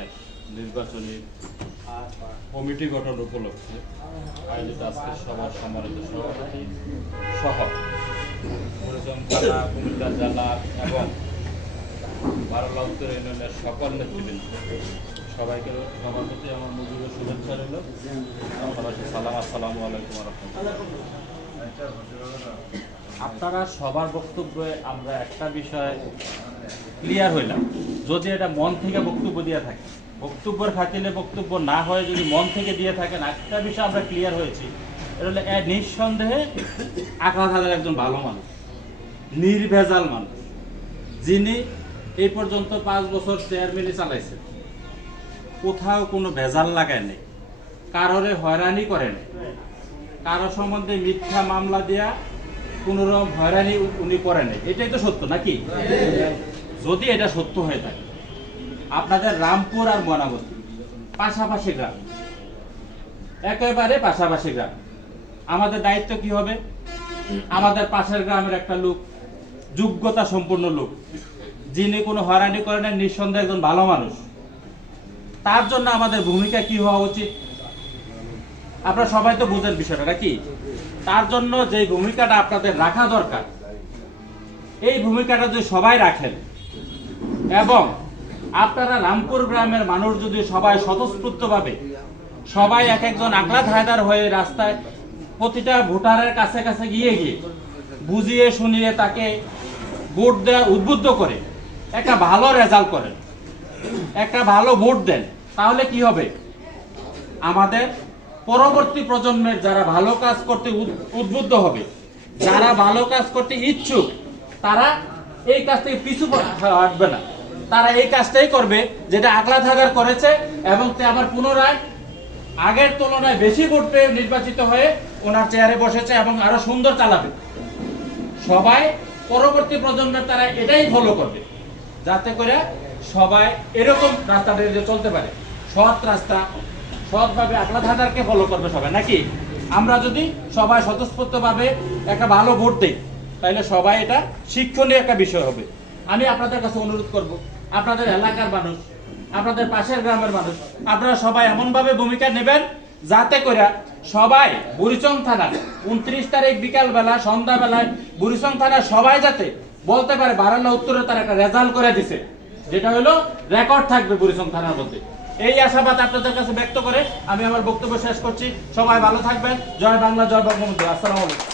এক, নির্বাচনী কমিটি গঠন উপলক্ষে আয়োজিত আজকে সবার সম্মানিত সভাপতি সহ কুমিল্লা জেলা এবং বারোলা উত্তর ইউনিয়নের সকল নেতৃবৃন্দ। সবাইকে সবার প্রতি আমার মুজিবের শুভেচ্ছা রইল। সালাম, আসসালামু আলাইকুম আপনারা সবার বক্তব্যে আমরা একটা বিষয় ক্লিয়ার হইলাম। যদি এটা মন থেকে বক্তব্য দিয়ে থাকে, বক্তব্যের খাতিরে বক্তব্য না হয়ে যদি মন থেকে দিয়ে থাকেন একটা বিষয় আমরা ক্লিয়ার হয়েছি। এটা হলো নিঃসন্দেহে আকাশ হাজার একজন ভালো মানুষ, নির্ভেজাল মানুষ, যিনি এই পর্যন্ত পাঁচ বছর চেয়ারম্যানই চালাইছেন। কোথাও কোনো ভেজাল লাগায় নেই, কারোরে হয়রানি করে নেই, কারও সম্বন্ধে মিথ্যা মামলা দেয়া কোনো রকম হয়রানি উনি করে নেই। এটাই তো সত্য নাকি? যদি এটা সত্য হয়ে থাকে, আপনাদের রামপুর আর মনাবতী পাশাপাশি গ্রাম, একেবারে পাশাপাশি গ্রাম। আমাদের দায়িত্ব কি হবে? আমাদের পাশের গ্রামের একটা লোক, যোগ্যতা সম্পন্ন লোক, যিনি কোনো হয়রানি করে না নিঃসন্দেহে একজন ভালো মানুষ। তার জন্য আমাদের ভূমিকা কি হওয়া উচিত? আপনারা সবাই তো বুঝেন বিষয়টা, নাকি? তার জন্য যে ভূমিকাটা আপনাদের রাখা দরকার, এই ভূমিকাটা যদি সবাই রাখেন, এবং আপনারা রামপুর গ্রামের মানুষ যদি সবাই স্বতঃস্ফূর্তভাবে, সবাই এক একজন আকলাত হায়দার হয়ে রাস্তায় প্রতিটা ভোটারের কাছে কাছে গিয়ে গিয়ে বুঝিয়ে শুনিয়ে তাকে ভোট দেওয়া উদ্বুদ্ধ করে, একটা ভালো রেজাল্ট করেন, একটা ভালো ভোট দেন, তাহলে কি হবে? আমাদের পরবর্তী প্রজন্মের যারা ভালো কাজ করতে উদ- উদ্বুদ্ধ হবে, যারা ভালো কাজ করতে ইচ্ছুক, তারা এই কাজ থেকে পিছু হাঁটবে না। তারা এই কাজটাই করবে যেটা আগলা থাকার করেছে এবং তে আবার পুনরায় আগের তুলনায় বেশি ভোট পেয়ে নির্বাচিত হয়ে ওনার চেয়ারে বসেছে এবং আরও সুন্দর চালাবে। সবাই পরবর্তী প্রজন্মের তারা এটাই ফলো করবে, যাতে করে সবাই এরকম রাস্তা চলতে পারে। সৎ রাস্তা সৎভাবে আকলা ধাঁধারকে ফলো করবে সবাই, নাকি? আমরা যদি সবাই স্বতঃস্ফূর্তভাবে একটা ভালো ভোট দিই তাহলে সবাই এটা শিক্ষণীয় একটা বিষয় হবে। আমি আপনাদের কাছে অনুরোধ করব, আপনাদের এলাকার মানুষ, আপনাদের পাশের গ্রামের মানুষ, আপনারা সবাই এমনভাবে ভূমিকা নেবেন যাতে করে সবাই বুড়িচং থানার উনত্রিশ তারিখ বিকাল বেলা সন্ধ্যা বেলায় বুড়িচং থানা সবাই যাতে বলতে পারে বারাল্লা উত্তরে তার একটা রেজাল্ট করে দিছে, যেটা হলো রেকর্ড থাকবে বুড়িচং থানার মধ্যে। এই আশাবাদ আপনাদের কাছে ব্যক্ত করে আমি আমার বক্তব্য শেষ করছি। সবাই ভালো থাকবেন। জয় বাংলা, জয় বঙ্গবন্ধু। আসসালামু আলাইকুম।